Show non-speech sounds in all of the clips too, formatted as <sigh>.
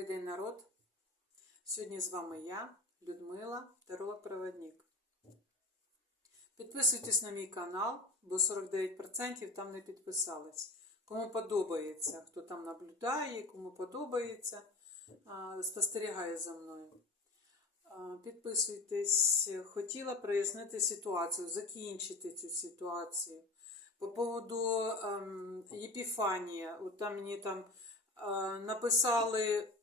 Добрий день, народ. Сьогодні з вами я, Людмила, Таролог-проводник. Підписуйтесь на мій канал, бо 49% там не підписались. Кому подобається, хто там наблюдає, кому подобається, спостерігає за мною. Підписуйтесь. Хотіла прояснити ситуацію, закінчити цю ситуацію. По поводу ем, Єпіфанія, там мені там е, написали,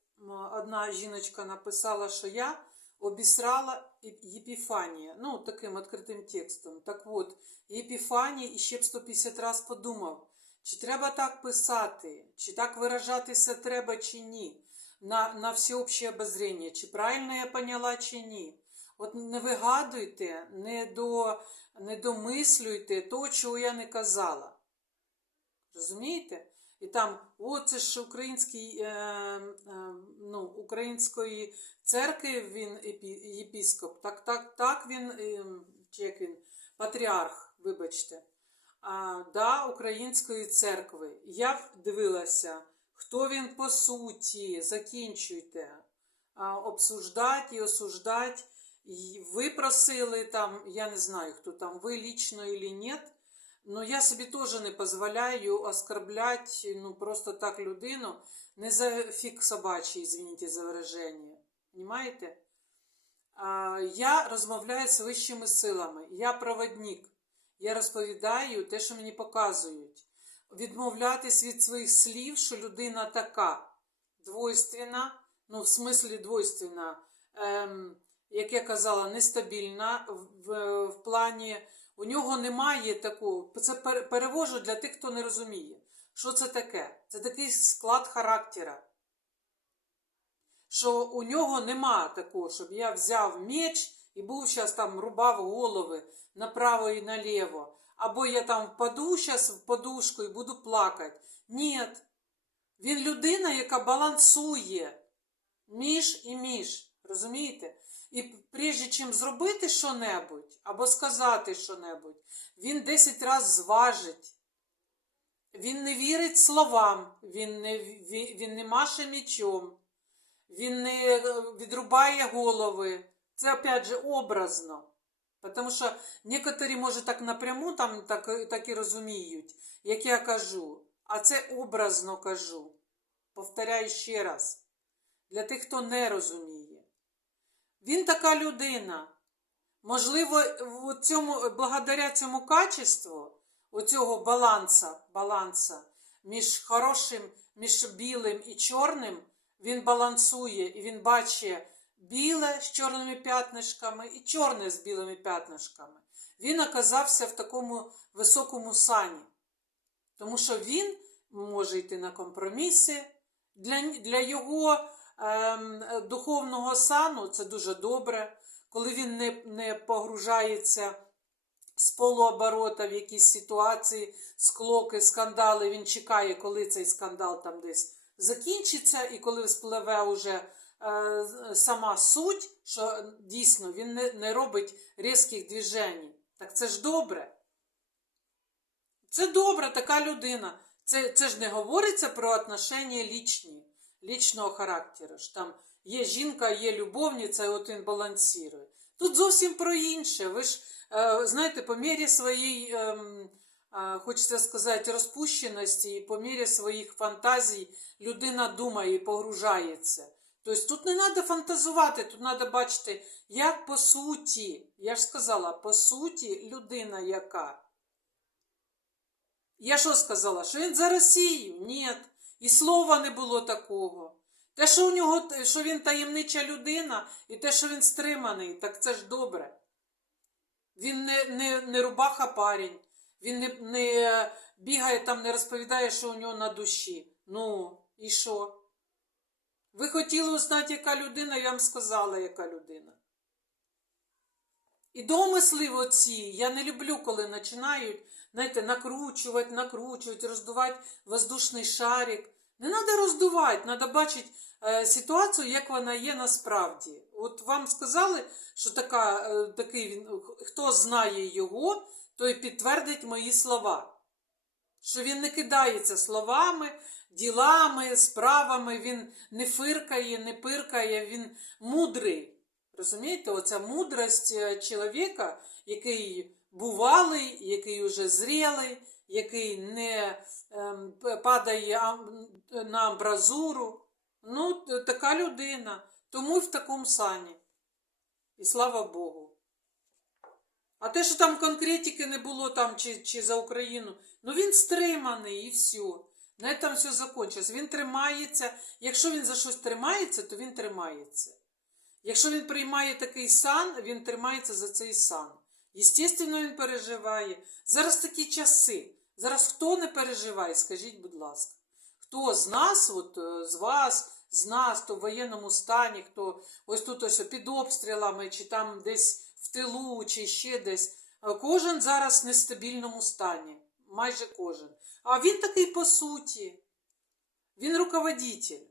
одна жіночка написала, що я обісрала Єп- Єпіфанія. Ну, таким відкритим текстом. Так от, Єпіфанія і ще б 150 раз подумав, чи треба так писати, чи так виражатися треба, чи ні. На, на всеобще обозрение, чи правильно я поняла, чи ні. От не вигадуйте, не, до, не домислюйте того, чого я не казала. Розумієте? І там, о, це ж український, е, е, ну, української церкви він єпіскоп. Так, так, так він, е, чи як він, патріарх, вибачте. А, да, української церкви. Я дивилася, хто він по суті, закінчуйте. А, обсуждать і осуждать. І ви просили там, я не знаю, хто там, ви лічно или нет, но я собі теж не дозволяю оскорблять ну, просто так людину, не за фік собачий, извините за выражение. Понимаєте? А, я розмовляю з вищими силами, я проводник. Я розповідаю те, що мені показують. Відмовлятись від своїх слів, що людина така двойственна, ну, в смислі двойственна, ем, як я казала, нестабільна в, в, в плані. У нього немає такого. Це перевожу для тих, хто не розуміє. Що це таке? Це такий склад характера. Що у нього нема такого, щоб я взяв меч і був зараз там рубав голови направо і наліво. Або я там впаду зараз в подушку і буду плакати. Ні. Він людина, яка балансує між і між. Розумієте? І прежде чим зробити що-небудь або сказати що-небудь, він 10 разів зважить. Він не вірить словам, він не, він, не маше мічом, він не е, відрубає голови. Це, опять же, образно. Тому що некоторі, може, так напряму там так, так і розуміють, як я кажу. А це образно кажу. Повторяю ще раз. Для тих, хто не розуміє. Він така людина. Можливо, в цьому, благодаря цьому качеству, оцього баланса, баланса між хорошим, між білим і чорним, він балансує і він бачить біле з чорними п'ятнишками і чорне з білими п'ятнишками. Він оказався в такому високому сані. Тому що він може йти на компроміси. Для, для його духовного сану це дуже добре, коли він не, не погружається з полуоборота в якісь ситуації, склоки, скандали. Він чекає, коли цей скандал там десь закінчиться, і коли спливе уже е, сама суть, що дійсно він не, не робить різких движень. Так це ж добре. Це добра така людина. Це, це ж не говориться про отношення лічні, лічного характеру. Ж там є жінка, є любовниця, і от він балансує. Тут зовсім про інше. Ви ж е, знаєте, по мірі своєї, ем, е, хочеться сказати, розпущеності, і по мірі своїх фантазій людина думає і погружається. Тобто тут не треба фантазувати, тут треба бачити, як по суті, я ж сказала, по суті, людина яка. Я що сказала? Що він за Росію? Ні. І слова не було такого. Те, що у нього, що він таємнича людина, і те, що він стриманий, так це ж добре. Він не, не, не рубаха парень, він не, не бігає там, не розповідає, що у нього на душі. Ну, і що? Ви хотіли узнати, яка людина, я вам сказала, яка людина. І домисли оці, я не люблю, коли починають, знаєте, накручувати, накручувати, роздувати воздушний шарик. Не треба роздувати, треба бачити е, ситуацію, як вона є насправді. От вам сказали, що така, е, такий він, хто знає його, той підтвердить мої слова. Що він не кидається словами, ділами, справами, він не фиркає, не пиркає, він мудрий. Розумієте, оця мудрость е, чоловіка, який бувалий, який уже зрілий, який не ем, падає на амбразуру. Ну, така людина. Тому й в такому сані. І слава Богу. А те, що там конкретики не було там чи, чи за Україну, ну він стриманий і все. На этом все закончилось. Він тримається. Якщо він за щось тримається, то він тримається. Якщо він приймає такий сан, він тримається за цей сан. Єстественно, він переживає. Зараз такі часи. Зараз хто не переживає, скажіть, будь ласка. Хто з нас, от, е, з вас, з нас, хто в воєнному стані, хто ось тут ось під обстрілами, чи там десь в тилу, чи ще десь. Е, Кожен зараз в нестабільному стані. Майже кожен. А він такий по суті. Він руководитель.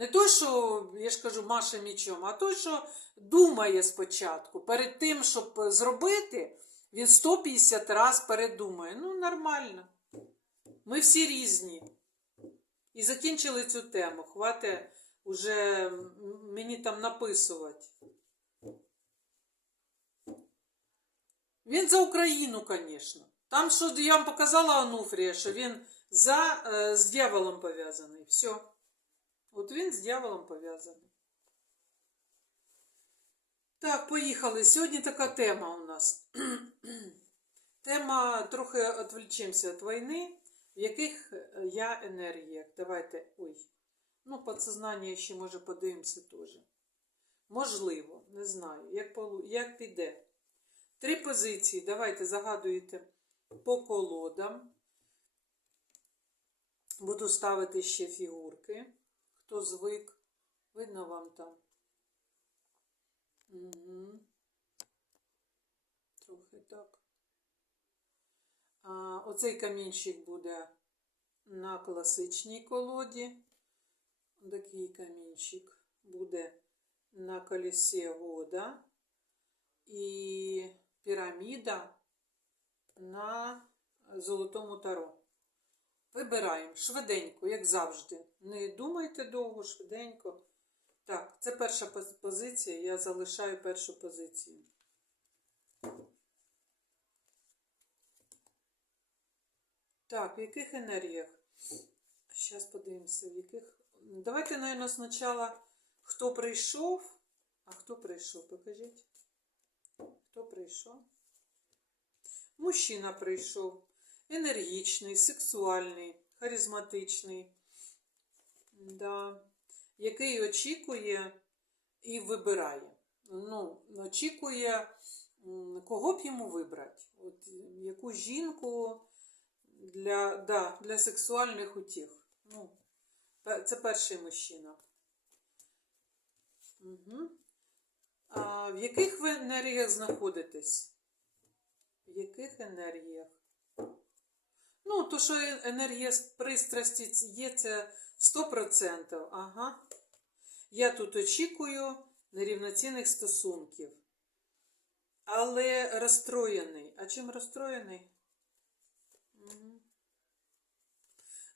Не той, що, я ж кажу, маше мічом, а той, що думає спочатку. Перед тим, щоб зробити, він 150 раз передумає. Ну, нормально. Ми всі різні. І закінчили цю тему. Хватить уже мені там написувати. Він за Україну, звісно. Там, що я вам показала Ануфрія, що він за, е, з дьяволом пов'язаний. Все. От він з дьяволом пов'язаний. Так, поїхали. Сьогодні така тема у нас. <clears throat> Тема трохи відвлічемося від війни, в яких я енергіях. Давайте. Ой. Ну, підсознання ще може подивимося теж. Можливо, не знаю, як, як піде. Три позиції. Давайте загадуєте по колодам. Буду ставити ще фігурки. Хто звик. Видно вам там. Угу. Трохи так. А, оцей камінчик буде на класичній колоді. Такий камінчик буде на колесі года. І піраміда на золотому таро. Вибираємо швиденько, як завжди. Не думайте довго, швиденько. Так, це перша позиція. Я залишаю першу позицію. Так, в яких енергіях? Зараз подивимося, в яких. Давайте, мабуть, спочатку, хто прийшов. А хто прийшов? Покажіть. Хто прийшов? Мужчина прийшов. Енергічний, сексуальний, харизматичний. Да. Який очікує і вибирає. Ну, очікує, кого б йому вибрати. От, яку жінку для, да, для сексуальних утіх. Ну, це перший мужчина. Угу. А, в яких ви енергіях знаходитесь? В яких енергіях? Ну, то, що е- енергія пристрасті є, це 100%. Ага. Я тут очікую нерівноцінних стосунків. Але розстроєний. А чим розстроєний?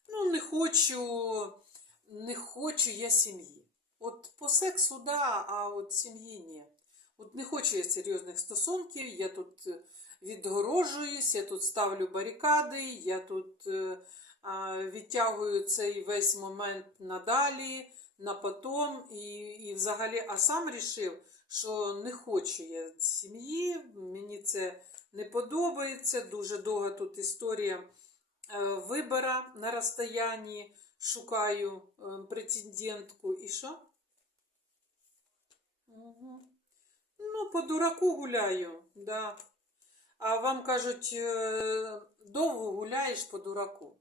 Ну, не хочу, не хочу я сім'ї. От по сексу, да, а от сім'ї ні. От не хочу я серйозних стосунків, я тут відгорожуюсь, я тут ставлю барикади, я тут е, відтягую цей весь момент надалі, на потом, і, і взагалі, а сам рішив, що не хочу я сім'ї, мені це не подобається. Дуже довга тут історія е, вибора на розстоянні, шукаю е, претендентку. І що? Угу. Ну, по дураку гуляю, да. А вам кажуть, е, довго гуляєш по дураку.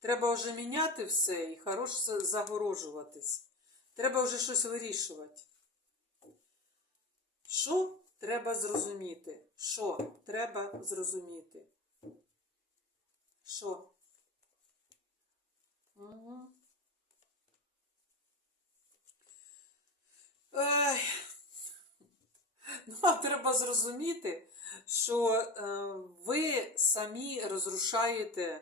Треба вже міняти все і хорош за- загорожуватись. Треба вже щось вирішувати. Що треба зрозуміти? Що треба зрозуміти? Що? Угу. Ну, а треба зрозуміти, що е, ви самі розрушаєте е,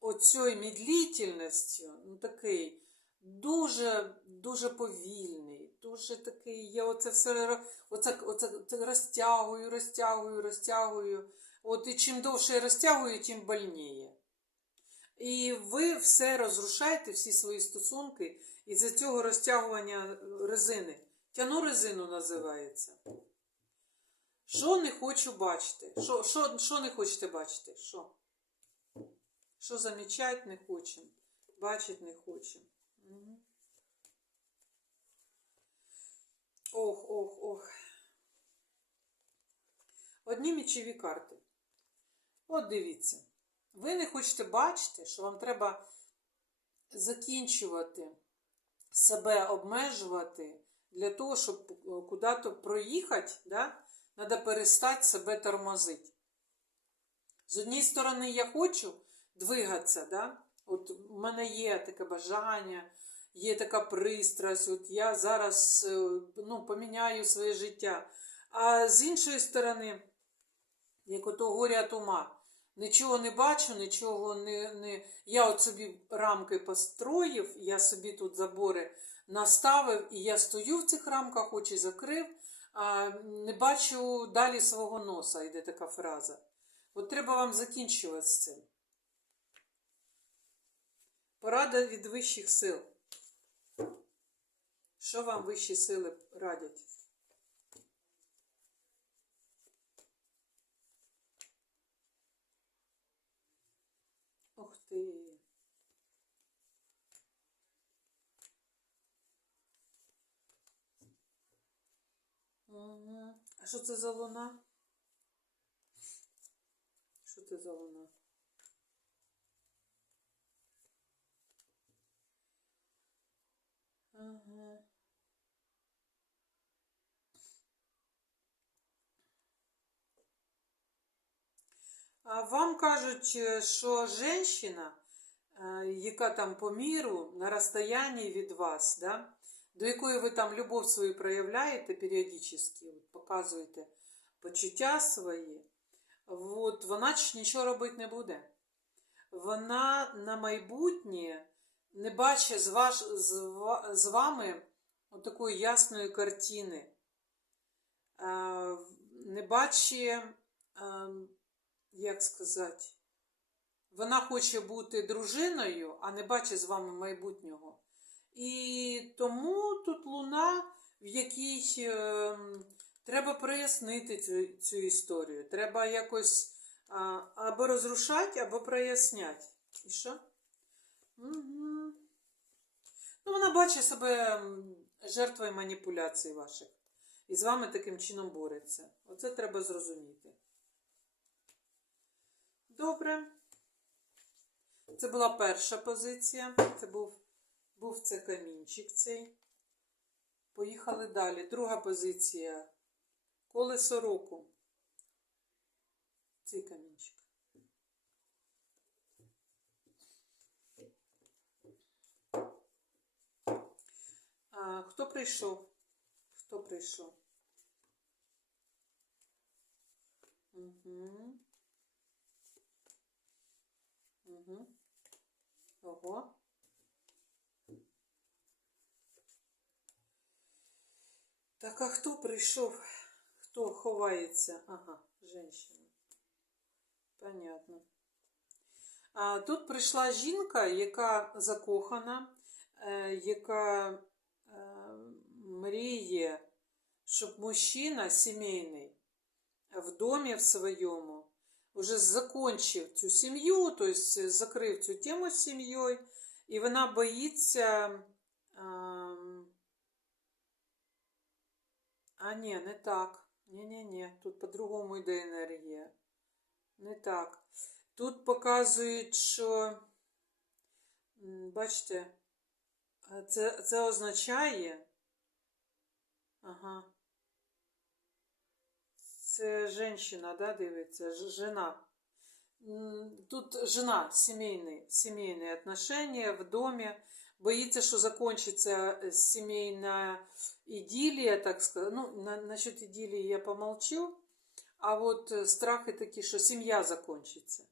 оцею медлительністю, ну такий дуже дуже повільний, дуже такий. Я оце все оце, оце, розтягую, розтягую, розтягую. От і чим довше я розтягую, тим больніє. І ви все розрушаєте, всі свої стосунки із-за цього розтягування резини. Тяну резину називається. Що не хочу бачити? Що, що, що не хочете бачити? Що? Що замічати не хочемо, бачити не хочемо. Ох, ох, ох. Одні мічові карти. От дивіться. Ви не хочете бачити, що вам треба закінчувати себе обмежувати для того, щоб е, куди-то проїхати, да? треба перестати себе тормозити. З однієї сторони, я хочу двигатися, да? от в мене є таке бажання, є така пристрасть, от я зараз е, ну, поміняю своє життя. А з іншої сторони, як ото горя от ума, нічого не бачу, нічого не. не... Я от собі рамки построїв, я собі тут забори наставив, і я стою в цих рамках, очі закрив, а не бачу далі свого носа, йде така фраза. От треба вам закінчувати з цим. Порада від вищих сил. Що вам вищі сили радять? Ух ти. Угу. А що це за луна? Що це за луна? Ага. А вам кажуть, е, що жінка, е, яка там по міру на розстоянні від вас, да, до якої ви там любов свою проявляєте періодично, показуєте почуття свої, от, вона ж нічого робити не буде. Вона на майбутнє не бачить з, ваш, з, вами такої ясної картини. Не бачить, як сказати, вона хоче бути дружиною, а не бачить з вами майбутнього. І тому тут луна, в якій е, треба прояснити цю, цю історію. Треба якось а, або розрушати, або проясняти. І що? Угу. Ну, вона бачить себе жертвою маніпуляцій ваших. І з вами таким чином бореться. Оце треба зрозуміти. Добре. Це була перша позиція. Це був, був це камінчик цей. Поїхали далі. Друга позиція. Колесо року. Цей камінчик. А, хто прийшов? Хто прийшов? Угу. Угу. Ого. Так, а хто прийшов? Хто ховається? Ага, женщина. Понятно. А, тут прийшла жінка, яка закохана, е, яка е, мріє, щоб мужчина сімейний в домі в своєму вже закончив цю сім'ю, тобто закрив цю тему з сім'єю, і вона боїться. А ні, не так. Ні-ні-ні, тут по-другому йде енергія. Не так. Тут показують, що, бачите, це, це означає. Ага. Це жінка, да, дивиться, жена. Тут жена, сімейні, сімейні отношения в домі. Боїться, що закончиться е, сімейна іділія, так сказати. Ну, на, насчет іділії я помолчу. А от е, страхи такі, що сім'я закончиться.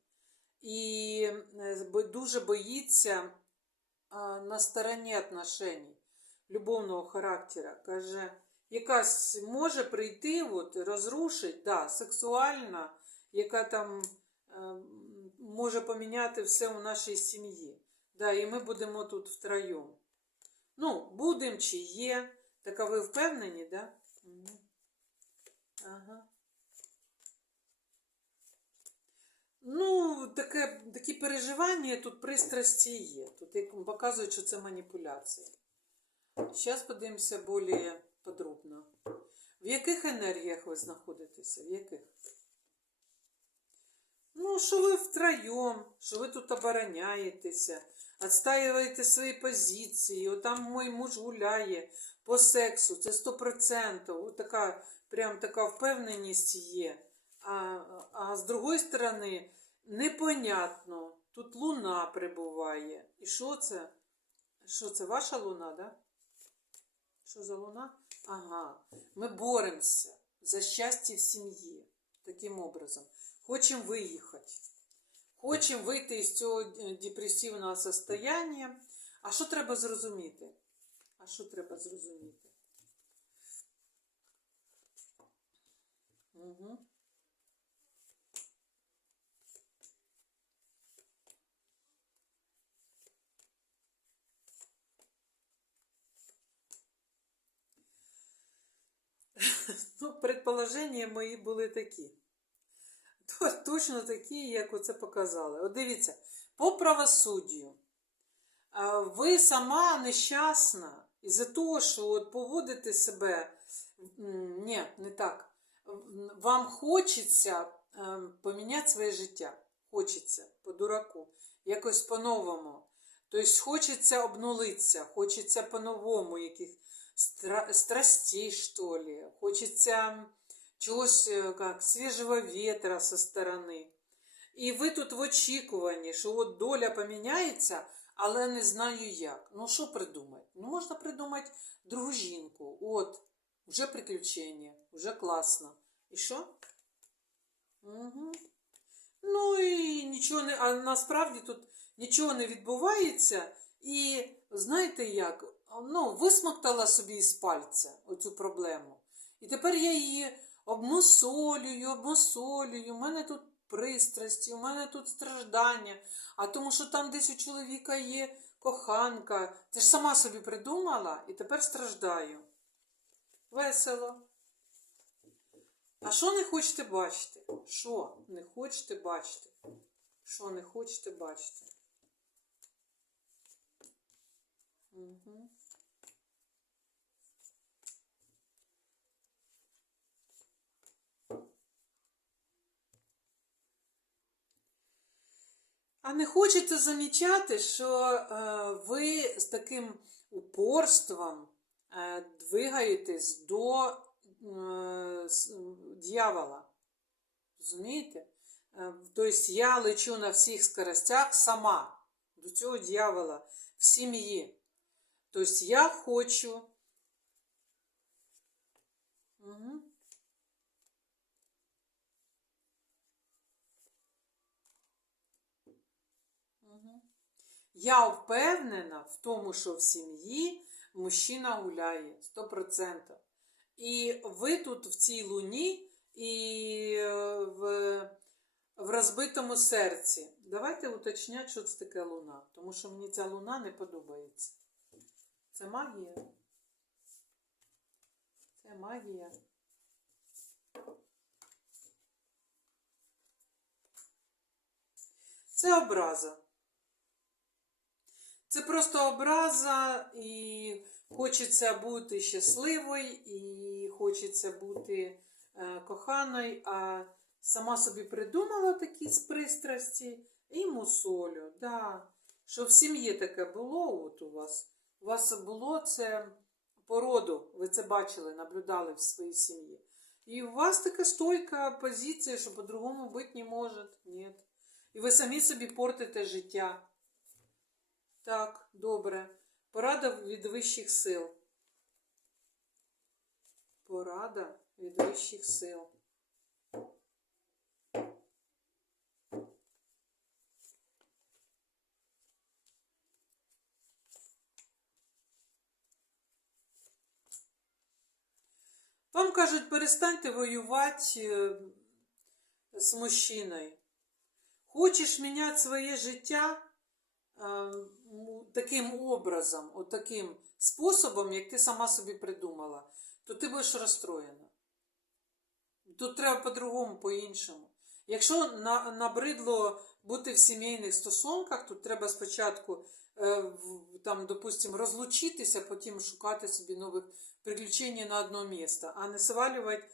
і е, дуже боїться на стороні отношень любовного характера. Каже, якась може прийти, от, розрушить, да, сексуальна, яка там може поміняти все у нашій сім'ї. Да, і ми будемо тут втроєм. Ну, будемо чи є. Так а ви впевнені, да? Мгм. Ага. Ну, таке, такі переживання тут пристрасті є. Тут показують, що це маніпуляція. Зараз подивимося більш подробно. В яких енергіях ви знаходитеся? В яких? Ну, що ви втроєм, що ви тут обороняєтеся, відстаюєте свої позиції, от там мой муж гуляє по сексу, це 100%. От така, прям така впевненість є. А, а з другої сторони, непонятно, тут луна прибуває. І що це? Що це, ваша луна, да? Що за луна? Ага. Ми боремося за щастя в сім'ї. Таким образом. Хочемо виїхати. Хочемо вийти із цього е, депресивного состояння. А що треба зрозуміти? А що треба зрозуміти? Угу. <laughs> Ну, предположення мої були такі. То- Точно такі, як оце показали. От дивіться, по правосуддю. Ви сама нещасна із-за того, що от поводите себе. Ні, не так. Вам хочеться ем, поміняти своє життя. Хочеться по-дураку, якось по-новому. Тобто хочеться обнулитися, хочеться по-новому, яких стра- страстей, что ли. Хочеться чогось е, как, свіжого ветра со сторони. І ви тут в очікуванні, що от доля поміняється, але не знаю як. Ну, що придумати? Ну, можна придумати другу жінку. От, вже приключення, вже класно. І що? Угу. Ну і нічого не. А насправді тут нічого не відбувається. І знаєте як? Ну, висмоктала собі із пальця оцю проблему. І тепер я її обмусолюю, обмусолюю. У мене тут пристрасті, у мене тут страждання. А тому, що там десь у чоловіка є коханка. Ти ж сама собі придумала і тепер страждаю. Весело. А що не хочете бачити? Що не хочете бачити? Що не хочете бачити? Угу. А не хочете замічати, що е, ви з таким упорством е, двигаєтесь до е, дьявола. Розумієте? Тобто я лечу на всіх скоростях сама до цього дьявола в сім'ї. Тобто я хочу. Угу. Я впевнена в тому, що в сім'ї мужчина гуляє 100%. І ви тут в цій луні і е, в, в розбитому серці. Давайте уточняти, що це таке луна, тому що мені ця луна не подобається. Це магія. Це магія. Це образа. Це просто образа, і хочеться бути щасливою, і хочеться бути е, коханою, а сама собі придумала такі з пристрасті і мусолю. Да. Що в сім'ї таке було от у вас. У вас було це породу, ви це бачили, наблюдали в своїй сім'ї. І у вас така стойка позиція, що по-другому бути не може. Ні. І ви самі собі портите життя. Так, добре. Порада від вищих сил. Порада від вищих сил. Вам кажуть, перестаньте воювати е, з мужчиною. Хочеш міняти своє життя? Таким образом, от таким способом, як ти сама собі придумала, то ти будеш розстроєна. Тут треба по-другому, по-іншому. Якщо набридло бути в сімейних стосунках, то треба спочатку, е, там, допустим, розлучитися, потім шукати собі нових приключень на одно місце, а не свалювати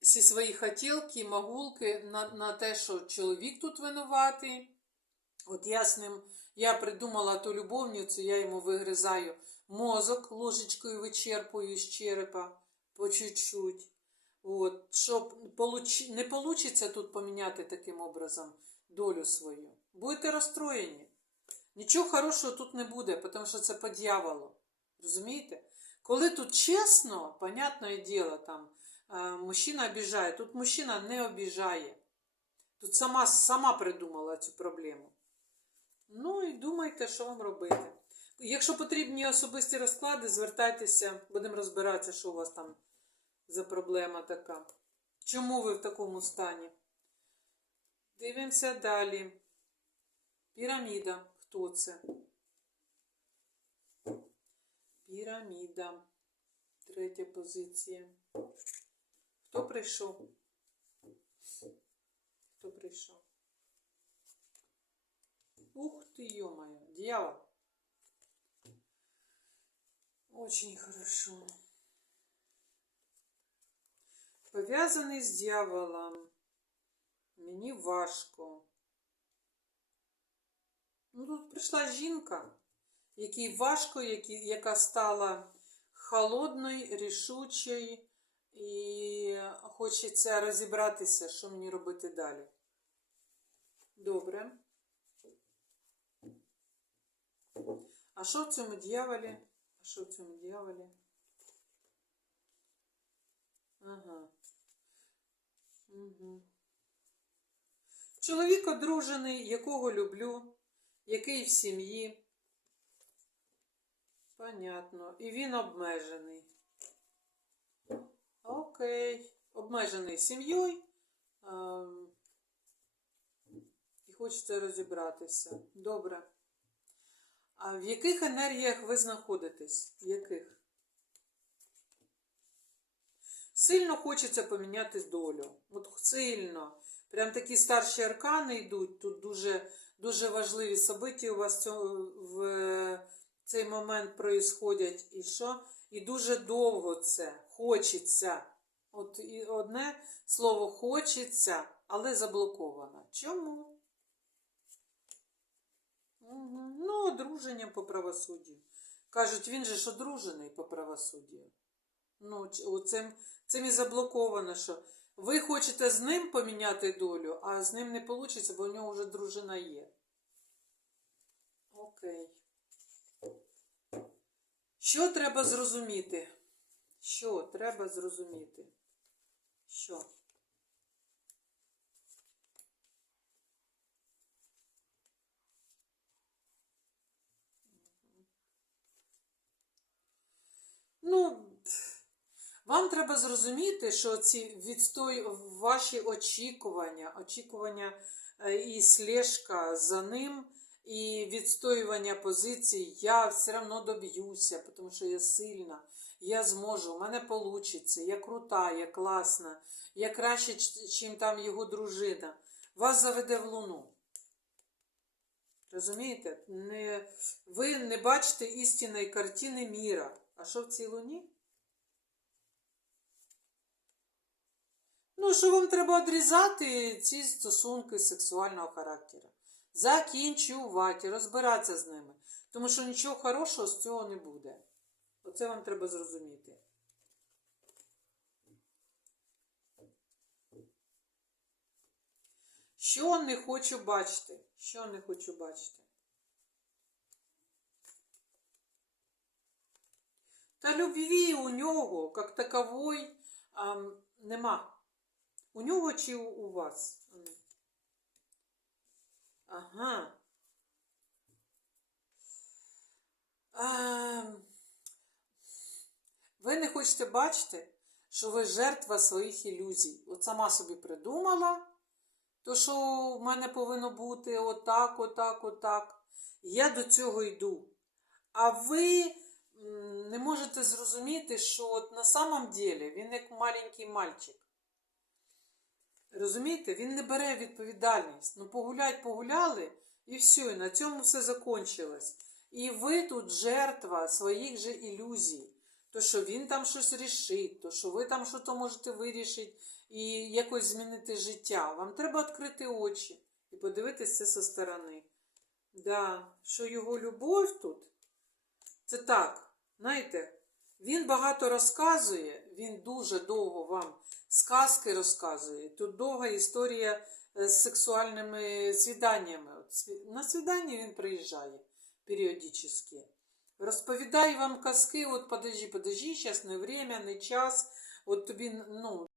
всі свої хотілки, магулки на, на те, що чоловік тут винуватий. От я я придумала ту любовницю, я йому вигризаю мозок ложечкою вичерпую з черепа по чуть-чуть. От, щоб получ... не вийде тут поміняти таким образом долю свою. Будете розстроєні. Нічого хорошого тут не буде, тому що це по дьяволу. Розумієте? Коли тут чесно, понятне діло, там е, мужчина обіжає, тут мужчина не обіжає. Тут сама, сама придумала цю проблему. Ну і думайте, що вам робити. Якщо потрібні особисті розклади, звертайтеся, будемо розбиратися, що у вас там за проблема така. Чому ви в такому стані? Дивимося далі. Піраміда. Хто це? Піраміда. Третя позиція. Хто прийшов? Хто прийшов? Ух ты, ё-моё, дьявол. Очень хорошо. Пов'язаний з дьяволом. Мені важко. Ну, тут прийшла жінка, якій важко, які, яка стала холодною, рішучою, і хочеться розібратися, що мені робити далі. Добре. А що в цьому дьяволі? А що в цьому дьяволі? Ага. Угу. Чоловік одружений, якого люблю, який в сім'ї. Понятно. І він обмежений. Окей. Обмежений сім'єю. ем, І хочеться розібратися. Добре. А в яких енергіях ви знаходитесь? Яких? Сильно хочеться поміняти долю. От сильно. Прям такі старші аркани йдуть. Тут дуже, дуже важливі собиті у вас в цей момент проїсходять. І що? І дуже довго це. Хочеться. От і одне слово хочеться, але заблоковано. Чому? Ну, одруженням по правосуддю. Кажуть, він же ж одружений по правосуддю. Ну, цим, цим і заблоковано, що ви хочете з ним поміняти долю, а з ним не вийде, бо у нього вже дружина є. Окей. Що треба зрозуміти? Що треба зрозуміти? Що? Ну, вам треба зрозуміти, що ці відстой, ваші очікування, очікування е, і слежка за ним, і відстоювання позицій, я все одно доб'юся, тому що я сильна, я зможу, у мене вийде, я крута, я класна, я краще, ніж там його дружина. Вас заведе в луну. Розумієте? Не, ви не бачите істинної картини міра. А що в цій луні? Ну, що вам треба відрізати ці стосунки сексуального характеру. Закінчувати, розбиратися з ними. Тому що нічого хорошого з цього не буде. Оце вам треба зрозуміти. Що не хочу бачити? Що не хочу бачити? Та любві у нього, як такової, ам, нема. У нього чи у, вас? Ага. Ем, ви не хочете бачити, що ви жертва своїх ілюзій. От сама собі придумала, то що в мене повинно бути отак, отак, отак. Я до цього йду. А ви не можете зрозуміти, що от на самом деле він як маленький мальчик. Розумієте, він не бере відповідальність. Ну, погулять, погуляли, і все, і на цьому все закончилось. І ви тут жертва своїх же ілюзій. То, що він там щось рішить, то, що ви там щось можете вирішити і якось змінити життя. Вам треба відкрити очі і подивитися це зі сторони. Да, що його любов тут, це так, знаєте, він багато розказує, він дуже довго вам сказки розказує. Тут довга історія е, з сексуальними свіданнями. На свідання він приїжджає періодично. Розповідає вам казки, от подожди, подожди, зараз не время, не час. От тобі, ну,